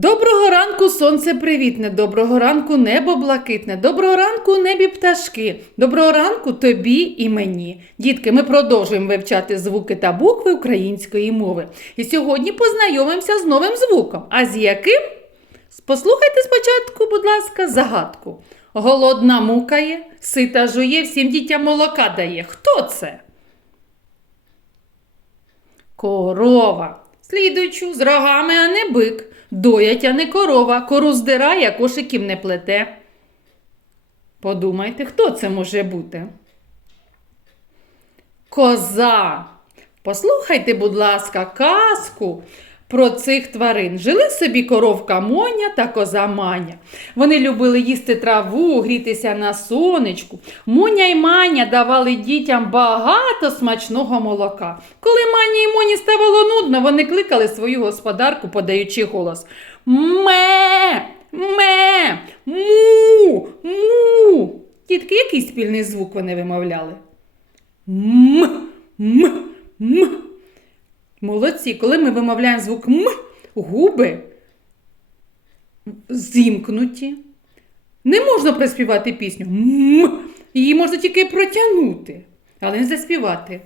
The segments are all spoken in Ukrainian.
Доброго ранку, сонце привітне, доброго ранку, небо блакитне, доброго ранку, небі пташки, доброго ранку тобі і мені. Дітки, ми продовжуємо вивчати звуки та букви української мови. І сьогодні познайомимося з новим звуком. А з яким? Послухайте спочатку, будь ласка, загадку. Голодна мукає, сита жує, всім дітям молока дає. Хто це? Корова. Слідуючу з рогами, а не бик. Доять, а не корова. Кору здирає, кошиків не плете. Подумайте, хто це може бути? Коза. Послухайте, будь ласка, казку про цих тварин. Жили собі коровка Моня та коза Маня. Вони любили їсти траву, грітися на сонечку. Моня й Маня давали дітям багато смачного молока. Коли Мані і Моні ставало нудно, вони кликали свою господарку, подаючи голос. Ме, ме, му, му. Дітки, який спільний звук вони вимовляли? М, м, м. Молодці, коли ми вимовляємо звук М, губи зімкнуті. Не можна приспівати пісню М. Її можна тільки протягнути, але не заспівати.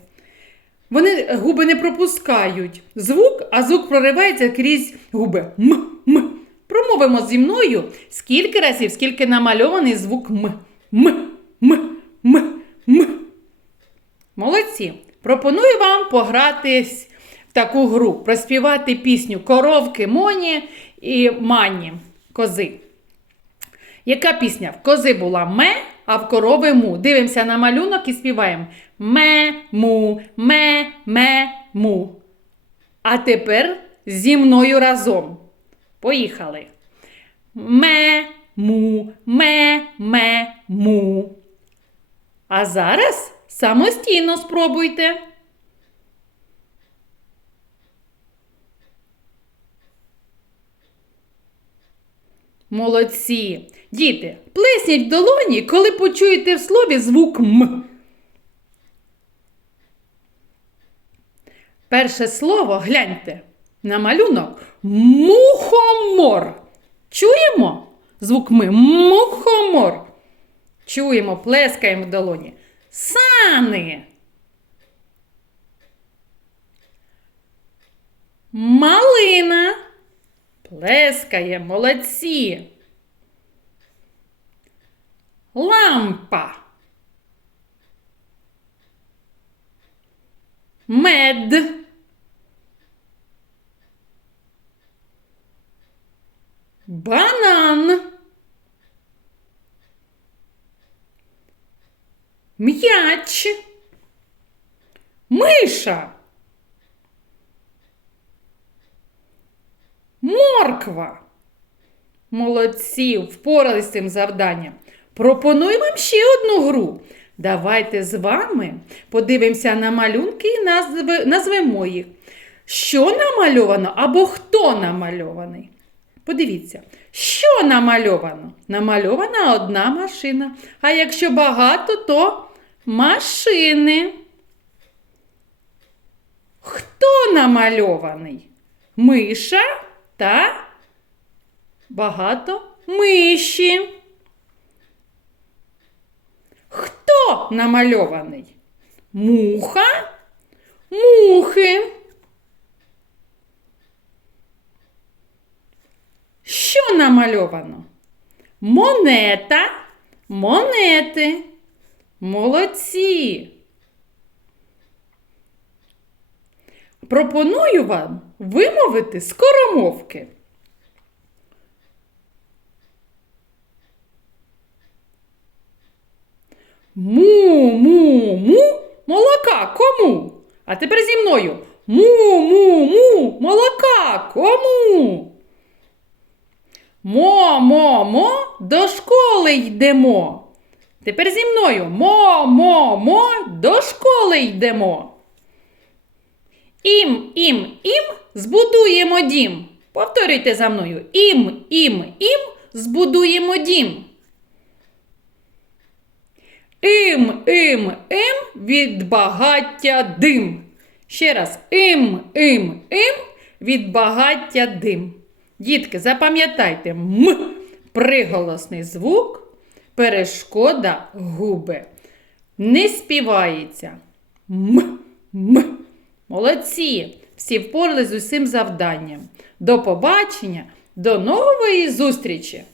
Вони губи не пропускають звук, а звук проривається крізь губи. М. М. Промовимо зі мною скільки разів, скільки намальований звук М. М. М. М. М. Молодці! Пропоную вам погратись таку гру, проспівати пісню коровки Моні і Мані кози. Яка пісня? В кози була ме, а в корови му. Дивимося на малюнок і співаємо ме, му, ме, ме, му. А тепер зі мною разом. Поїхали. Ме, му, ме, ме, му. А зараз самостійно спробуйте. Молодці. Діти, плесніть в долоні, коли почуєте в слові звук М. Перше слово гляньте на малюнок мухомор. Чуємо звук М? Мухомор. Чуємо, плескаємо в долоні. Сани. Малина. Плескає, молодці. Лампа. Мед. Банан. М'яч. Миша. Морква. Молодці, впоралися з цим завданням. Пропоную вам ще одну гру. Давайте з вами подивимося на малюнки і назвемо їх. Що намальовано або хто намальований? Подивіться, що намальовано? Намальована одна машина. А якщо багато, то машини. Хто намальований? Миша та багато миші. Хто намальований? Муха, мухи. Що намальовано? Монета, монети. Молодці. Пропоную вам вимовити скоромовки. Му-му-му молока кому? А тепер зі мною. Му-му-му молока кому? Мо-мо-мо до школи йдемо. Тепер зі мною. Мо-мо-мо до школи йдемо. Ім, ім, збудуємо дім. Повторюйте за мною. Ім, ім, ім збудуємо дім. Ім, ім, ім від багаття дим. Ще раз. Ім, ім, ім від багаття дим. Дітки, запам'ятайте, м приголосний звук, перешкода губи. Не співається. М. М. Молодці! Всі впорали з усім завданням. До побачення, до нової зустрічі!